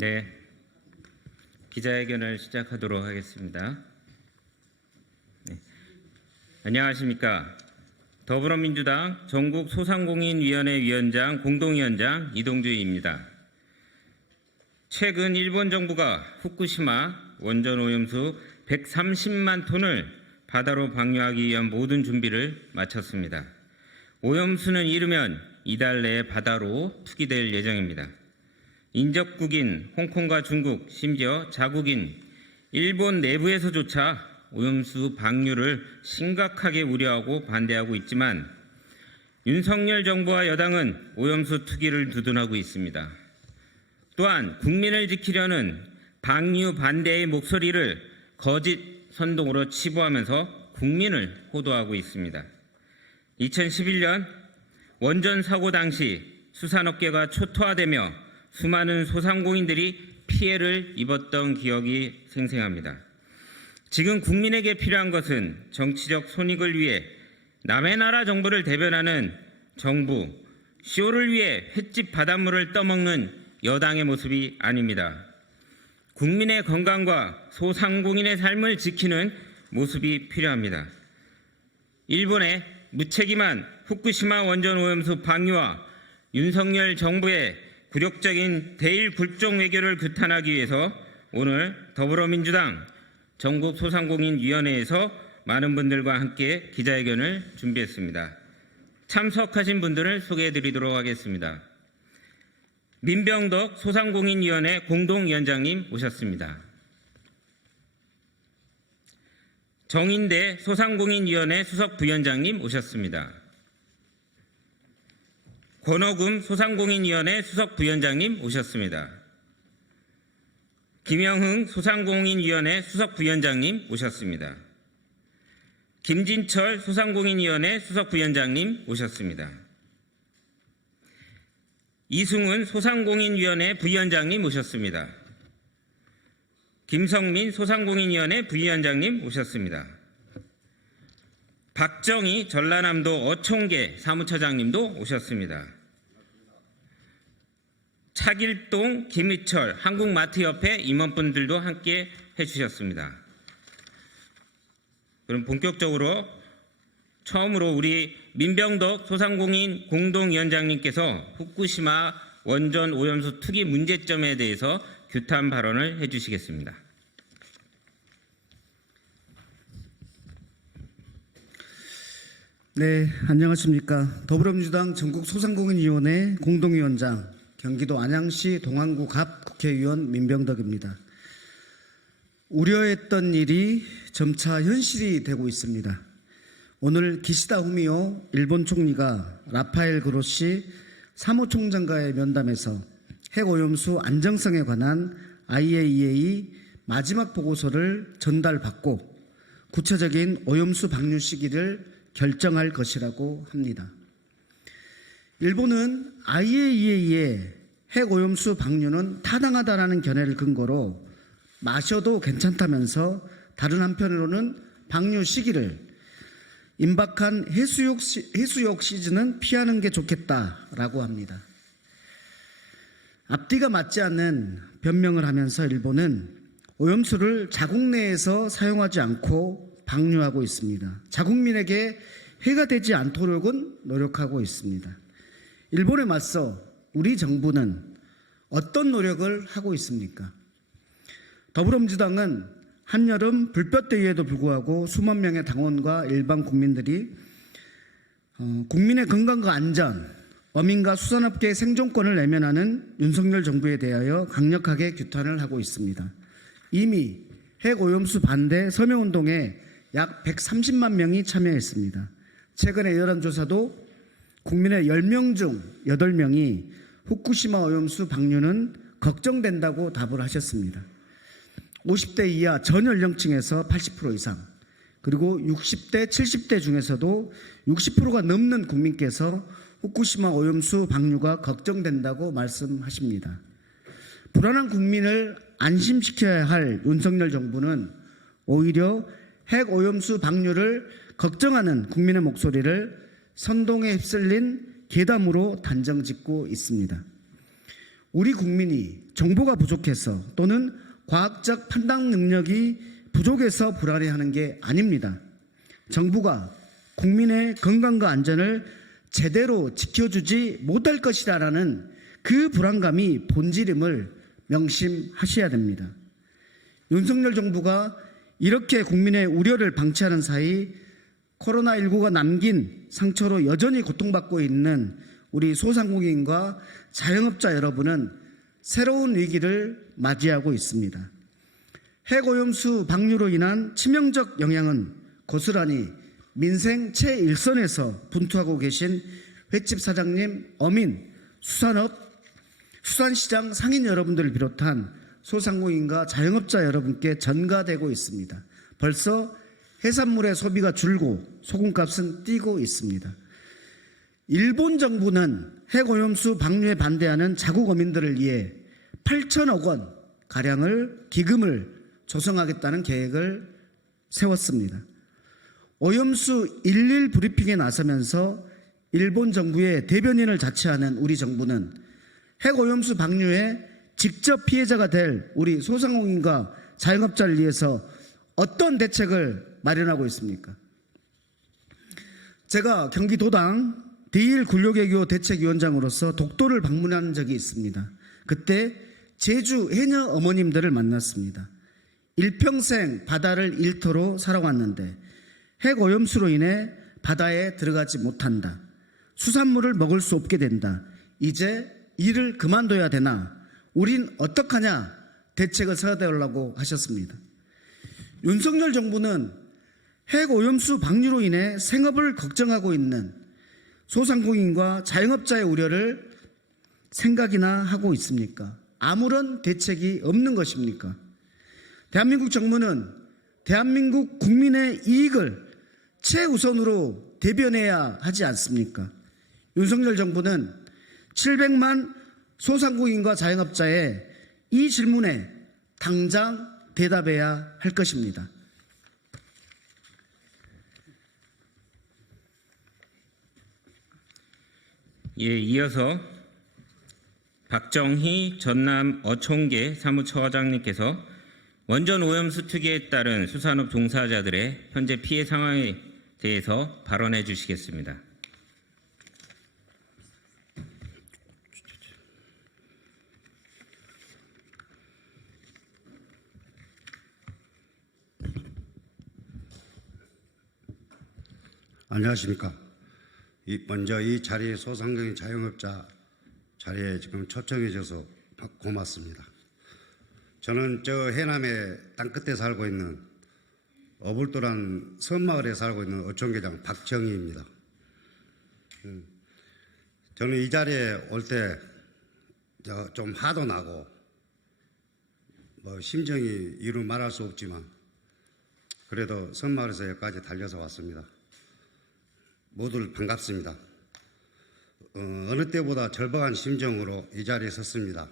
네, 기자회견을 시작하도록 하겠습니다. 네. 안녕하십니까. 더불어민주당 전국소상공인위원회 위원장 공동위원장 이동주입니다. 최근 일본 정부가 후쿠시마 원전 오염수 130만 톤을 바다로 방류하기 위한 모든 준비를 마쳤습니다. 오염수는 이르면 이달 내에 바다로 투기될 예정입니다. 인접국인 홍콩과 중국, 심지어 자국인 일본 내부에서조차 오염수 방류를 심각하게 우려하고 반대하고 있지만 윤석열 정부와 여당은 오염수 투기를 두둔하고 있습니다. 또한 국민을 지키려는 방류 반대의 목소리를 거짓 선동으로 치부하면서 국민을 호도하고 있습니다. 2011년 원전 사고 당시 수산업계가 초토화되며 수많은 소상공인들이 피해를 입었던 기억이 생생합니다. 지금 국민에게 필요한 것은 정치적 손익을 위해 남의 나라 정부를 대변하는 정부, 쇼를 위해 횟집 바닷물을 떠먹는 여당의 모습이 아닙니다. 국민의 건강과 소상공인의 삶을 지키는 모습이 필요합니다. 일본의 무책임한 후쿠시마 원전 오염수 방류와 윤석열 정부의 굴욕적인 대일 굴종 외교를 규탄하기 위해서 오늘 더불어민주당 전국소상공인위원회에서 많은 분들과 함께 기자회견을 준비했습니다. 참석하신 분들을 소개해드리도록 하겠습니다. 민병덕 소상공인위원회 공동위원장님 오셨습니다. 정인대 소상공인위원회 수석부위원장님 오셨습니다. 권어금 소상공인위원회 수석부위원장님 오셨습니다. 김영흥 소상공인위원회 수석부위원장님 오셨습니다. 김진철 소상공인위원회 수석부위원장님 오셨습니다. 이승훈 소상공인위원회 부위원장님 오셨습니다. 김성민 소상공인위원회 부위원장님 오셨습니다. 박정희 전라남도 어촌계 사무처장님도 오셨습니다. 차길동, 김희철 한국마트협회 임원분들도 함께 해주셨습니다. 그럼 본격적으로 처음으로 우리 민병덕 소상공인 공동위원장님께서 후쿠시마 원전 오염수 투기 문제점에 대해서 규탄 발언을 해주시겠습니다. 네, 안녕하십니까. 더불어민주당 전국소상공인위원회 공동위원장 경기도 안양시 동안구 갑 국회의원 민병덕입니다. 우려했던 일이 점차 현실이 되고 있습니다. 오늘 기시다 후미오 일본 총리가 라파엘 그로시 사무총장과의 면담에서 핵오염수 안정성에 관한 IAEA 마지막 보고서를 전달받고 구체적인 오염수 방류 시기를 결정할 것이라고 합니다. 일본은 IAEA의 핵오염수 방류는 타당하다라는 견해를 근거로 마셔도 괜찮다면서 다른 한편으로는 방류 시기를 임박한 해수욕 시즌은 피하는 게 좋겠다라고 합니다. 앞뒤가 맞지 않는 변명을 하면서 일본은 오염수를 자국 내에서 사용하지 않고 방류하고 있습니다. 자국민에게 해가 되지 않도록은 노력하고 있습니다. 일본에 맞서 우리 정부는 어떤 노력을 하고 있습니까? 더불어민주당은 한여름 불볕더위에도 불구하고 수만 명의 당원과 일반 국민들이 국민의 건강과 안전, 어민과 수산업계의 생존권을 내면하는 윤석열 정부에 대하여 강력하게 규탄을 하고 있습니다. 이미 핵오염수 반대 서명운동에 약 130만 명이 참여했습니다. 최근의 여론조사도 국민의 10명 중 8명이 후쿠시마 오염수 방류는 걱정된다고 답을 하셨습니다. 50대 이하 전 연령층에서 80% 이상, 그리고 60대, 70대 중에서도 60%가 넘는 국민께서 후쿠시마 오염수 방류가 걱정된다고 말씀하십니다. 불안한 국민을 안심시켜야 할 윤석열 정부는 오히려 핵오염수 방류를 걱정하는 국민의 목소리를 선동에 휩쓸린 괴담으로 단정짓고 있습니다. 우리 국민이 정보가 부족해서 또는 과학적 판단 능력이 부족해서 불안해하는 게 아닙니다. 정부가 국민의 건강과 안전을 제대로 지켜주지 못할 것이라는 그 불안감이 본질임을 명심하셔야 됩니다. 윤석열 정부가 이렇게 국민의 우려를 방치하는 사이 코로나19가 남긴 상처로 여전히 고통받고 있는 우리 소상공인과 자영업자 여러분은 새로운 위기를 맞이하고 있습니다. 핵오염수 방류로 인한 치명적 영향은 고스란히 민생 최일선에서 분투하고 계신 횟집 사장님, 어민, 수산시장 상인 여러분들을 비롯한 소상공인과 자영업자 여러분께 전가되고 있습니다. 벌써 해산물의 소비가 줄고 소금값은 뛰고 있습니다. 일본 정부는 핵오염수 방류에 반대하는 자국 어민들을 위해 8천억 원 가량을 기금을 조성하겠다는 계획을 세웠습니다. 오염수 일일 브리핑에 나서면서 일본 정부의 대변인을 자처하는 우리 정부는 핵오염수 방류에 직접 피해자가 될 우리 소상공인과 자영업자를 위해서 어떤 대책을 마련하고 있습니까? 제가 경기도당 대1굴욕외교 대책위원장으로서 독도를 방문한 적이 있습니다. 그때 제주 해녀 어머님들을 만났습니다. 일평생 바다를 일터로 살아왔는데 핵오염수로 인해 바다에 들어가지 못한다. 수산물을 먹을 수 없게 된다. 이제 일을 그만둬야 되나? 우린 어떡하냐? 대책을 세워달라고 하셨습니다. 윤석열 정부는 핵오염수 방류로 인해 생업을 걱정하고 있는 소상공인과 자영업자의 우려를 생각이나 하고 있습니까? 아무런 대책이 없는 것입니까? 대한민국 정부는 대한민국 국민의 이익을 최우선으로 대변해야 하지 않습니까? 윤석열 정부는 700만 소상공인과 자영업자의 이 질문에 당장 대답해야 할 것입니다. 예, 이어서 박정희 전남 어촌계 사무처장님께서 원전 오염수 특이에 따른 수산업 종사자들의 현재 피해 상황에 대해서 발언해 주시겠습니다. 안녕하십니까. 먼저 이 자리에 소상공인 자영업자 자리에 지금 초청해 줘서 고맙습니다. 저는 저 해남의 땅끝에 살고 있는 어불도란 섬마을에 살고 있는 어촌계장 박정희입니다. 저는 이 자리에 올 때 좀 화도 나고 심정이 이루 말할 수 없지만 그래도 섬마을에서 여기까지 달려서 왔습니다. 모두를 반갑습니다. 어느 때보다 절박한 심정으로 이 자리에 섰습니다.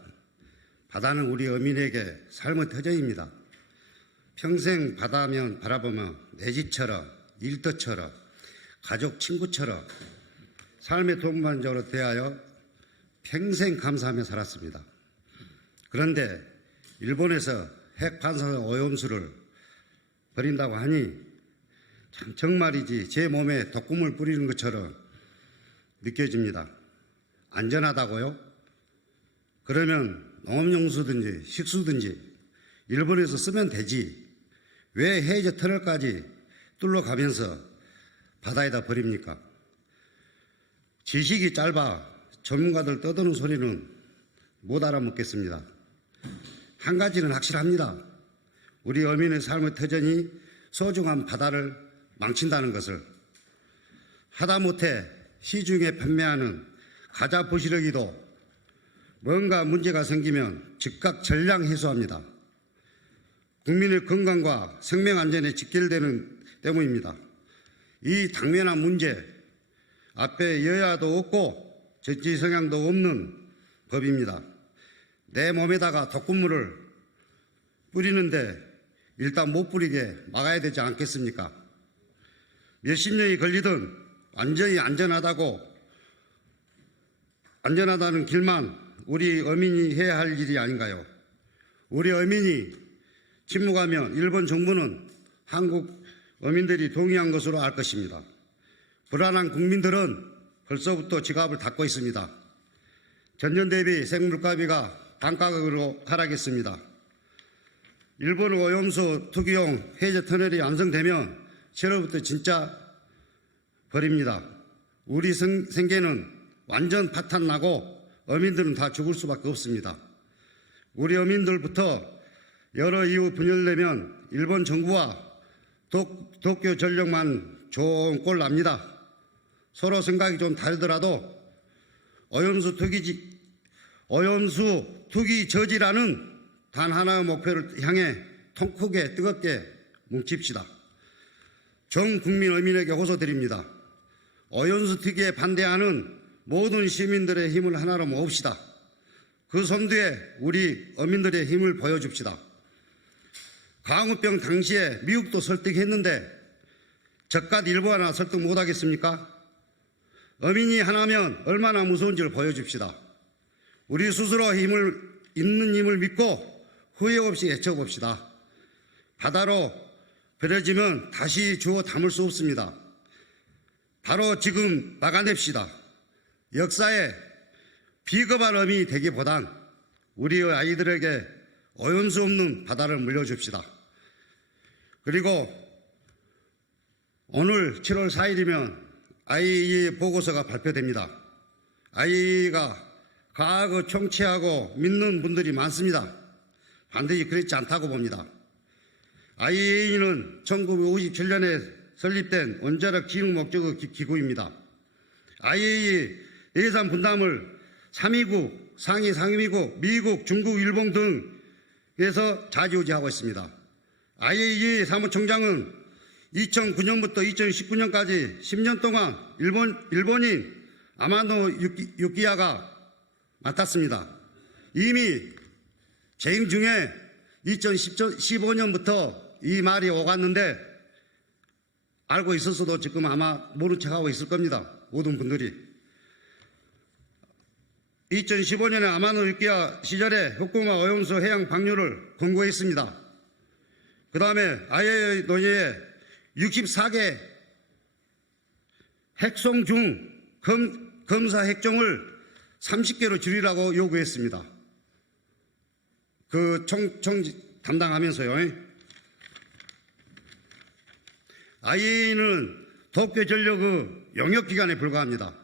바다는 우리 어민에게 삶의 터전입니다. 평생 바다면 바라보며 내 집처럼 일터처럼 가족 친구처럼 삶의 동반자로 대하여 평생 감사하며 살았습니다. 그런데 일본에서 핵 반사성 오염수를 버린다고 하니 참 정말이지 제 몸에 독금을 뿌리는 것처럼 느껴집니다. 안전하다고요? 그러면 농업용수든지 식수든지 일본에서 쓰면 되지. 왜 해저 터널까지 뚫러가면서 바다에다 버립니까? 지식이 짧아 전문가들 떠드는 소리는 못 알아먹겠습니다. 한 가지는 확실합니다. 우리 어민의 삶의 터전이 소중한 바다를 망친다는 것을. 하다못해 시중에 판매하는 가짜 부시러기도 뭔가 문제가 생기면 즉각 전량 해소합니다. 국민의 건강과 생명 안전에 직결되는 때문입니다. 이 당면한 문제 앞에 여야도 없고 정치 성향도 없는 법입니다. 내 몸에다가 독극물을 뿌리는데 일단 못 뿌리게 막아야 되지 않겠습니까? 몇십 년이 걸리든 완전히 안전하다는 길만 우리 어민이 해야 할 일이 아닌가요? 우리 어민이 침묵하면 일본 정부는 한국 어민들이 동의한 것으로 알 것입니다. 불안한 국민들은 벌써부터 지갑을 닫고 있습니다. 전년 대비 생물가비가 반가격으로 하락했습니다. 일본 오염수 투기용 해저 터널이 완성되면 7월부터 진짜 버립니다. 우리 생계는 완전 파탄 나고 어민들은 다 죽을 수밖에 없습니다. 우리 어민들부터 여러 이유 분열되면 일본 정부와 도쿄 전력만 좋은 꼴 납니다. 서로 생각이 좀 다르더라도 오염수 투기 저지라는 단 하나의 목표를 향해 통 크게 뜨겁게 뭉칩시다. 전 국민 어민에게 호소드립니다. 오염수 투기에 반대하는 모든 시민들의 힘을 하나로 모읍시다. 그 선두에 우리 어민들의 힘을 보여줍시다. 광우병 당시에 미국도 설득했는데 저깟 일본 하나 설득 못하겠습니까? 어민이 하나면 얼마나 무서운지를 보여줍시다. 우리 스스로 있는 힘을 믿고 후회 없이 외쳐봅시다. 바다로 버려지면 다시 주워 담을 수 없습니다. 바로 지금 막아냅시다. 역사에 비겁한 어민이 되기보단 우리 아이들에게 오염수 없는 바다를 물려줍시다. 그리고 오늘 7월 4일이면 IAEA 보고서가 발표됩니다. IAEA가 과학을 총치하고 믿는 분들이 많습니다. 반드시 그렇지 않다고 봅니다. IAEA는 1957년에 설립된 원자력 진흥 목적의 기구입니다. IAEA 예산 분담을 3위국, 상위 상위국, 미국, 중국, 일본 등에서 좌지우지하고 있습니다. IAEA 사무총장은 2009년부터 2019년까지 10년 동안 일본인 아마노 유키야가 맡았습니다. 이미 재임 중에 2015년부터 이 말이 오갔는데 알고 있었어도 지금 아마 모른 척하고 있을 겁니다. 모든 분들이. 2015년에 아마노 유키야 시절에 후쿠마 오염수 해양 방류를 권고했습니다. 그 다음에 IAEA 논의에 64개 핵송 중 검사 핵종을 30개로 줄이라고 요구했습니다. 그 총 담당하면서요. IAEA는 도쿄 전력의 용역기관에 불과합니다.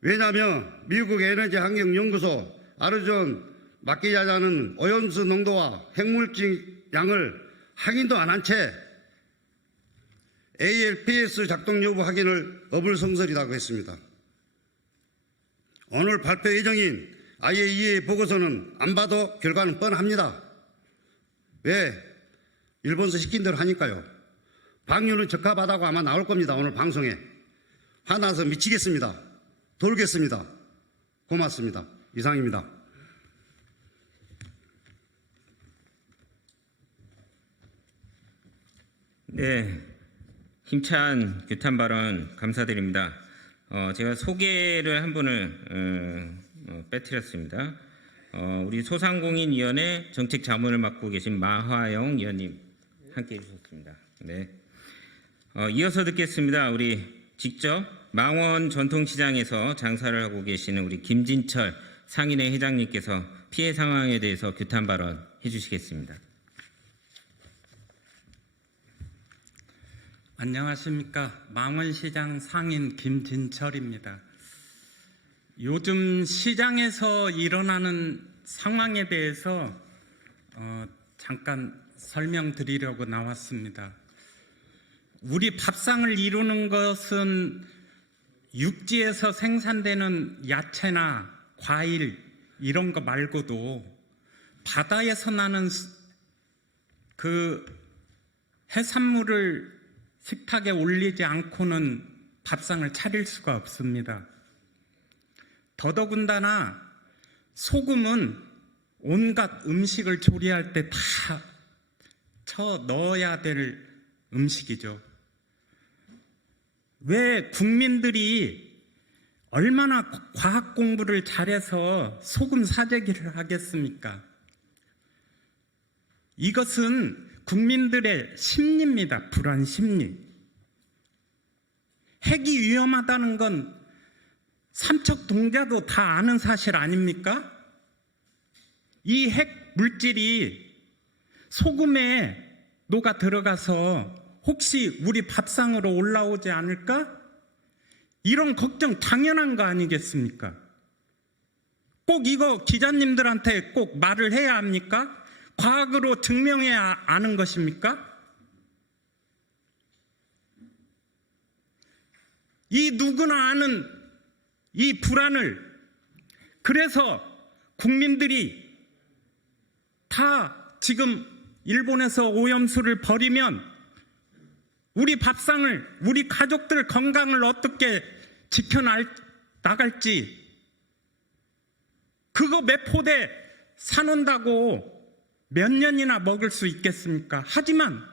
왜냐하면 미국 에너지 환경연구소 아르존 마키야자는 오염수 농도와 핵물질 양을 확인도 안 한 채 ALPS 작동 여부 확인을 어불성설이라고 했습니다. 오늘 발표 예정인 IAEA 보고서는 안 봐도 결과는 뻔합니다. 왜? 일본서 시킨 대로 하니까요. 방류는 적합하다고 아마 나올 겁니다. 오늘 방송에. 화나서 미치겠습니다. 돌겠습니다. 고맙습니다. 이상입니다. 네, 힘찬 규탄 발언 감사드립니다. 제가 소개를 한 분을 빼뜨렸습니다. 우리 소상공인위원회 정책자문을 맡고 계신 마화영 위원님 함께해 주셨습니다. 네, 이어서 듣겠습니다. 우리 직접 망원 전통시장에서 장사를 하고 계시는 우리 김진철 상인회 회장님께서 피해 상황에 대해서 규탄 발언 해주시겠습니다. 안녕하십니까. 망원시장 상인 김진철입니다. 요즘 시장에서 일어나는 상황에 대해서 잠깐 설명드리려고 나왔습니다. 우리 밥상을 이루는 것은 육지에서 생산되는 야채나 과일 이런 거 말고도 바다에서 나는 그 해산물을 식탁에 올리지 않고는 밥상을 차릴 수가 없습니다. 더더군다나 소금은 온갖 음식을 조리할 때 다 쳐 넣어야 될 음식이죠. 왜 국민들이 얼마나 과학 공부를 잘해서 소금 사재기를 하겠습니까? 이것은 국민들의 심리입니다. 불안 심리. 핵이 위험하다는 건 삼척 동자도 다 아는 사실 아닙니까? 이 핵 물질이 소금에 녹아 들어가서 혹시 우리 밥상으로 올라오지 않을까? 이런 걱정 당연한 거 아니겠습니까? 꼭 이거 기자님들한테 꼭 말을 해야 합니까? 과학으로 증명해야 아는 것입니까? 이 누구나 아는 이 불안을, 그래서 국민들이 다 지금 일본에서 오염수를 버리면 우리 밥상을, 우리 가족들 건강을 어떻게 지켜나갈지, 그거 몇 포대 사놓는다고 몇 년이나 먹을 수 있겠습니까? 하지만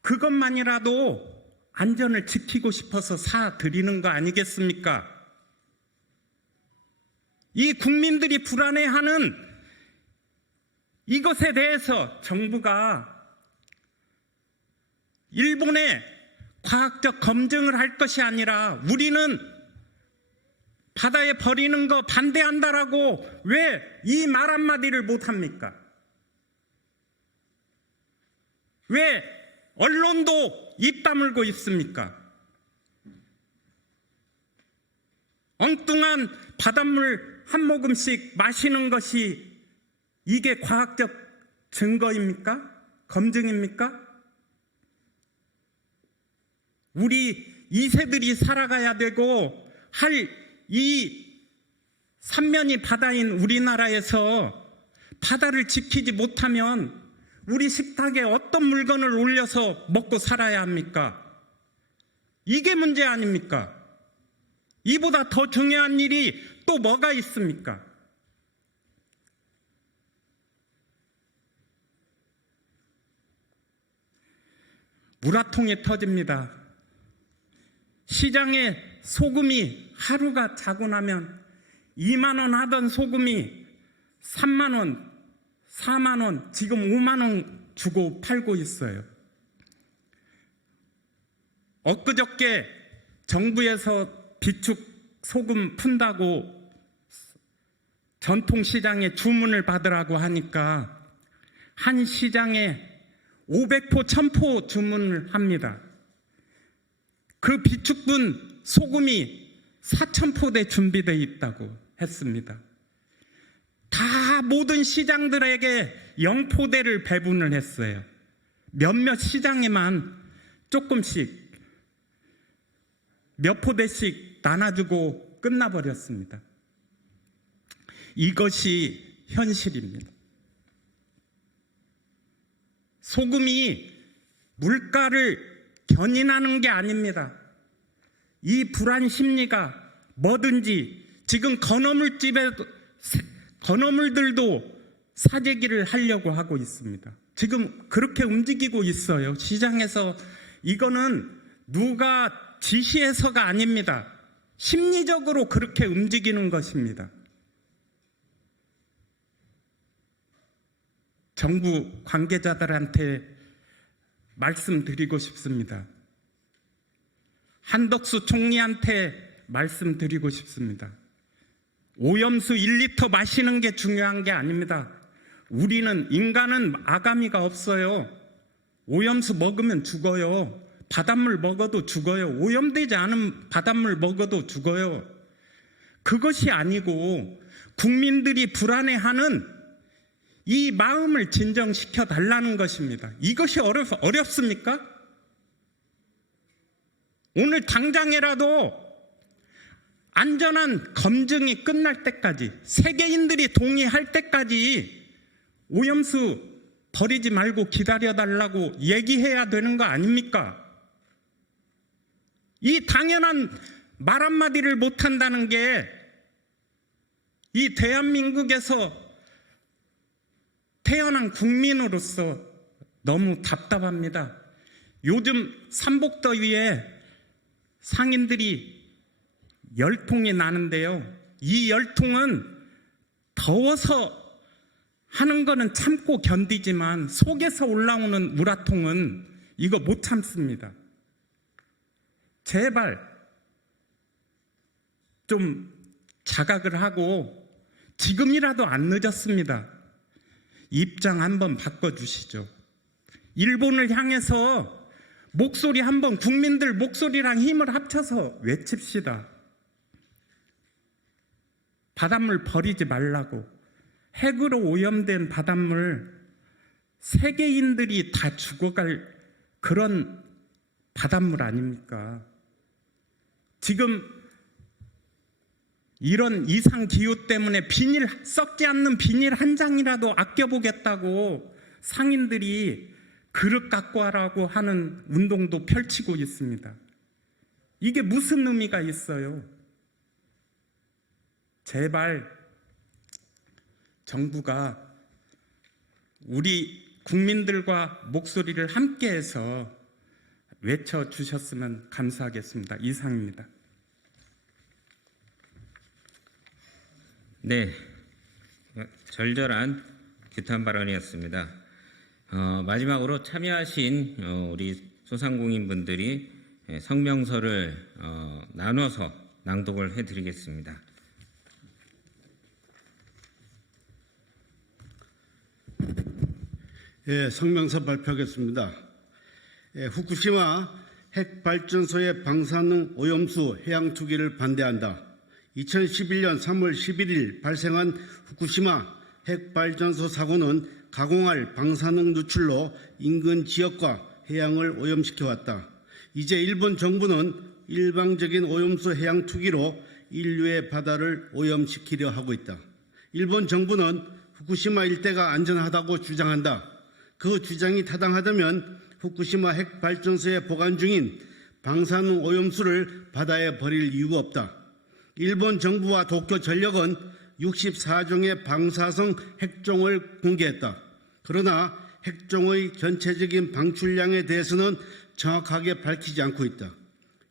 그것만이라도 안전을 지키고 싶어서 사드리는 거 아니겠습니까? 이 국민들이 불안해하는 이것에 대해서 정부가 일본의 과학적 검증을 할 것이 아니라 우리는 바다에 버리는 거 반대한다라고 왜 이 말 한마디를 못합니까? 왜 언론도 입 다물고 있습니까? 엉뚱한 바닷물 한 모금씩 마시는 것이 이게 과학적 증거입니까? 검증입니까? 우리 2세들이 살아가야 되고 할 이 삼면이 바다인 우리나라에서 바다를 지키지 못하면 우리 식탁에 어떤 물건을 올려서 먹고 살아야 합니까? 이게 문제 아닙니까? 이보다 더 중요한 일이 또 뭐가 있습니까? 물화통이 터집니다. 시장에 소금이 하루가 자고 나면 2만 원 하던 소금이 3만 원, 4만 원, 지금 5만 원 주고 팔고 있어요. 엊그저께 정부에서 비축 소금 푼다고 전통시장에 주문을 받으라고 하니까 한 시장에 500포, 1000포 주문을 합니다. 그 비축분 소금이 4000포대 준비되어 있다고 했습니다. 다 모든 시장들에게 0포대를 배분을 했어요. 몇몇 시장에만 조금씩 몇 포대씩 나눠주고 끝나버렸습니다. 이것이 현실입니다. 소금이 물가를 견인하는 게 아닙니다. 이 불안 심리가 뭐든지 지금 건어물들도 사재기를 하려고 하고 있습니다. 지금 그렇게 움직이고 있어요. 시장에서. 이거는 누가 지시해서가 아닙니다. 심리적으로 그렇게 움직이는 것입니다. 정부 관계자들한테 말씀드리고 싶습니다. 한덕수 총리한테 말씀드리고 싶습니다. 오염수 1리터 마시는 게 중요한 게 아닙니다. 인간은 아가미가 없어요. 오염수 먹으면 죽어요. 바닷물 먹어도 죽어요. 오염되지 않은 바닷물 먹어도 죽어요. 그것이 아니고 국민들이 불안해하는 이 마음을 진정시켜 달라는 것입니다. 이것이 어렵습니까? 오늘 당장이라도 안전한 검증이 끝날 때까지, 세계인들이 동의할 때까지 오염수 버리지 말고 기다려달라고 얘기해야 되는 거 아닙니까? 이 당연한 말 한마디를 못한다는 게 이 대한민국에서 태어난 국민으로서 너무 답답합니다. 요즘 삼복더위에 상인들이 열통이 나는데요. 이 열통은 더워서 하는 거는 참고 견디지만 속에서 올라오는 우라통은 이거 못 참습니다. 제발 좀 자각을 하고 지금이라도 안 늦었습니다. 입장 한번 바꿔주시죠. 일본을 향해서 목소리 한번 국민들 목소리랑 힘을 합쳐서 외칩시다. 바닷물 버리지 말라고. 핵으로 오염된 바닷물 세계인들이 다 죽어갈 그런 바닷물 아닙니까? 지금 이런 이상 기후 때문에 비닐, 썩지 않는 비닐 한 장이라도 아껴보겠다고 상인들이 그릇 갖고 와라고 하는 운동도 펼치고 있습니다. 이게 무슨 의미가 있어요? 제발 정부가 우리 국민들과 목소리를 함께해서 외쳐주셨으면 감사하겠습니다. 이상입니다. 네, 절절한 규탄 발언이었습니다. 마지막으로 참여하신 우리 소상공인분들이 성명서를 나눠서 낭독을 해드리겠습니다. 예, 성명서 발표하겠습니다. 후쿠시마 핵발전소의 방사능 오염수 해양 투기를 반대한다. 2011년 3월 11일 발생한 후쿠시마 핵발전소 사고는 가공할 방사능 누출로 인근 지역과 해양을 오염시켜왔다. 이제 일본 정부는 일방적인 오염수 해양 투기로 인류의 바다를 오염시키려 하고 있다. 일본 정부는 후쿠시마 일대가 안전하다고 주장한다. 그 주장이 타당하다면 후쿠시마 핵발전소에 보관 중인 방사능 오염수를 바다에 버릴 이유가 없다. 일본 정부와 도쿄 전력은 64종의 방사성 핵종을 공개했다. 그러나 핵종의 전체적인 방출량에 대해서는 정확하게 밝히지 않고 있다.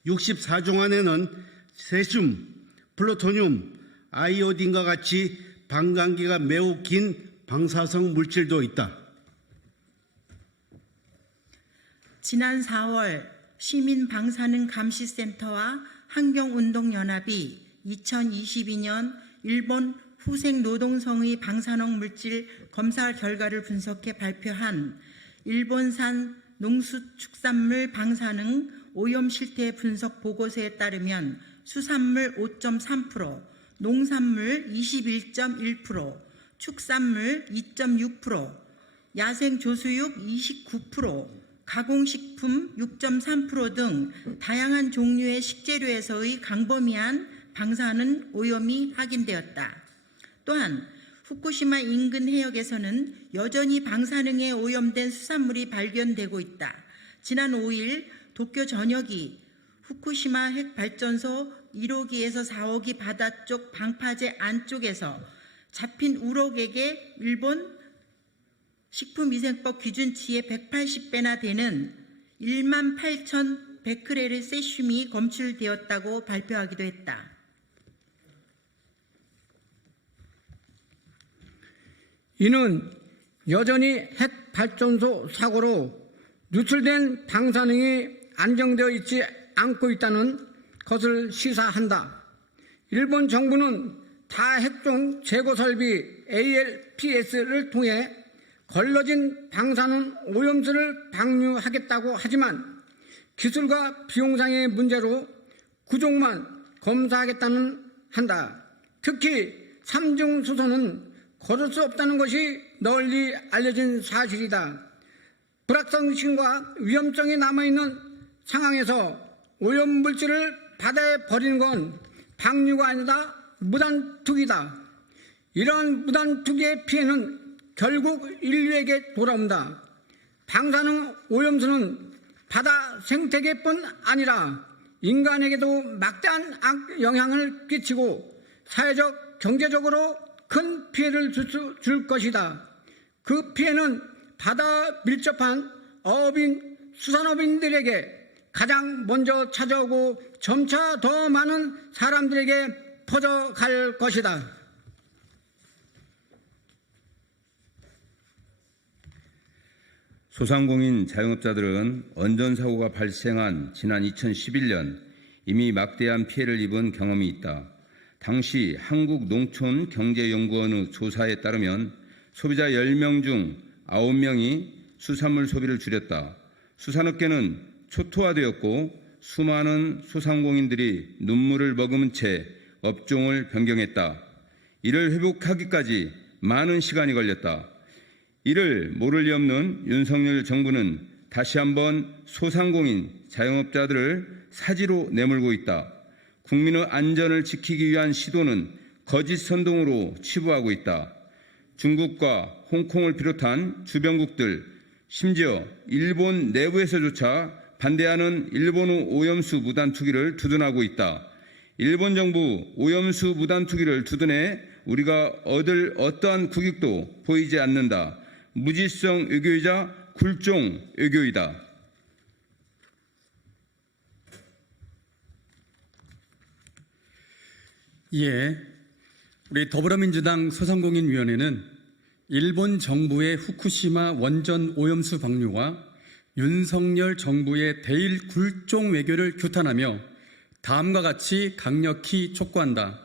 64종 안에는 세슘, 플루토늄, 아이오딘과 같이 반감기가 매우 긴 방사성 물질도 있다. 지난 4월 시민방사능 감시센터와 환경운동연합이 2022년 일본 후생노동성의 방사능 물질 검사 결과를 분석해 발표한 일본산 농수축산물 방사능 오염 실태 분석 보고서에 따르면 수산물 5.3%, 농산물 21.1%, 축산물 2.6%, 야생조수육 29%, 가공식품 6.3% 등 다양한 종류의 식재료에서의 광범위한 방사능 오염이 확인되었다. 또한 후쿠시마 인근 해역에서는 여전히 방사능에 오염된 수산물이 발견되고 있다. 지난 5일 도쿄 전역이 후쿠시마 핵발전소 1호기에서 4호기 바다 쪽 방파제 안쪽에서 잡힌 우럭에게 일본 식품위생법 기준치의 180배나 되는 18,100베크렐의 세슘이 검출되었다고 발표하기도 했다. 이는 여전히 핵발전소 사고로 누출된 방사능이 안정되어 있지 않고 있다는 것을 시사한다. 일본 정부는 다핵종 제거 설비 ALPS를 통해 걸러진 방사능 오염수를 방류하겠다고 하지만 기술과 비용상의 문제로 구종만 검사하겠다는 한다. 특히 3중 수소는 거둘 수 없다는 것이 널리 알려진 사실이다. 불확성성과 위험성이 남아있는 상황에서 오염물질을 바다에 버리는 건 방류가 아니다 무단투기다. 이러한 무단투기의 피해는 결국 인류에게 돌아온다. 방사능 오염수는 바다 생태계뿐 아니라 인간에게도 막대한 영향을 끼치고 사회적, 경제적으로 큰 피해를 줄 것이다. 그 피해는 바다 밀접한 어업인, 수산업인들에게 가장 먼저 찾아오고 점차 더 많은 사람들에게 퍼져갈 것이다. 소상공인 자영업자들은 안전사고가 발생한 지난 2011년 이미 막대한 피해를 입은 경험이 있다. 당시 한국농촌경제연구원의 조사에 따르면 소비자 10명 중 9명이 수산물 소비를 줄였다. 수산업계는 초토화되었고 수많은 소상공인들이 눈물을 머금은 채 업종을 변경했다. 이를 회복하기까지 많은 시간이 걸렸다. 이를 모를 리 없는 윤석열 정부는 다시 한번 소상공인 자영업자들을 사지로 내몰고 있다. 국민의 안전을 지키기 위한 시도는 거짓 선동으로 치부하고 있다. 중국과 홍콩을 비롯한 주변국들, 심지어 일본 내부에서조차 반대하는 일본의 오염수 무단 투기를 두둔하고 있다. 일본 정부 오염수 무단 투기를 두둔해 우리가 얻을 어떠한 국익도 보이지 않는다. 무지성 외교이자 굴종 외교이다. 예, 우리 더불어민주당 소상공인위원회는 일본 정부의 후쿠시마 원전 오염수 방류와 윤석열 정부의 대일 굴종 외교를 규탄하며 다음과 같이 강력히 촉구한다.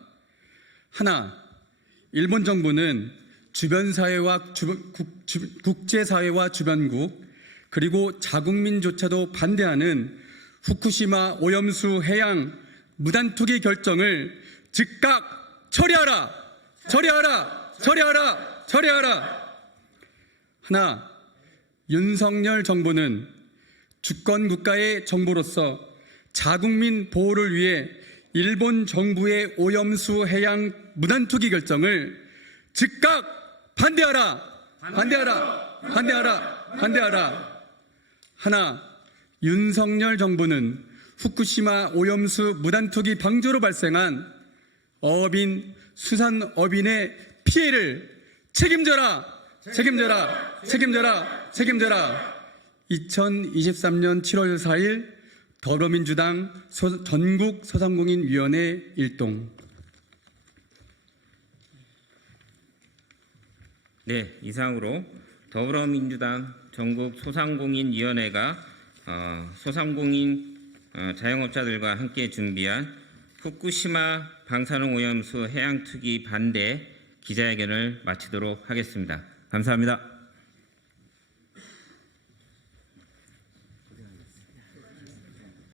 하나, 일본 정부는 주변 사회와 국제사회와 주변국 그리고 자국민조차도 반대하는 후쿠시마 오염수 해양 무단투기 결정을 즉각 처리하라! 처리하라! 처리하라! 처리하라! 하나, 윤석열 정부는 주권 국가의 정부로서 자국민 보호를 위해 일본 정부의 오염수 해양 무단투기 결정을 즉각 반대하라! 반대하라! 반대하라! 반대하라! 하나, 윤석열 정부는 후쿠시마 오염수 무단투기 방조로 발생한 어업인, 수산업인의 피해를 책임져라! 책임져라! 책임져라! 책임져라! 2023년 7월 4일 더불어민주당 전국 소상공인위원회 일동. 네, 이상으로 더불어민주당 전국 소상공인위원회가 소상공인 자영업자들과 함께 준비한 후쿠시마 방사능 오염수 해양 투기 반대 기자회견을 마치도록 하겠습니다. 감사합니다.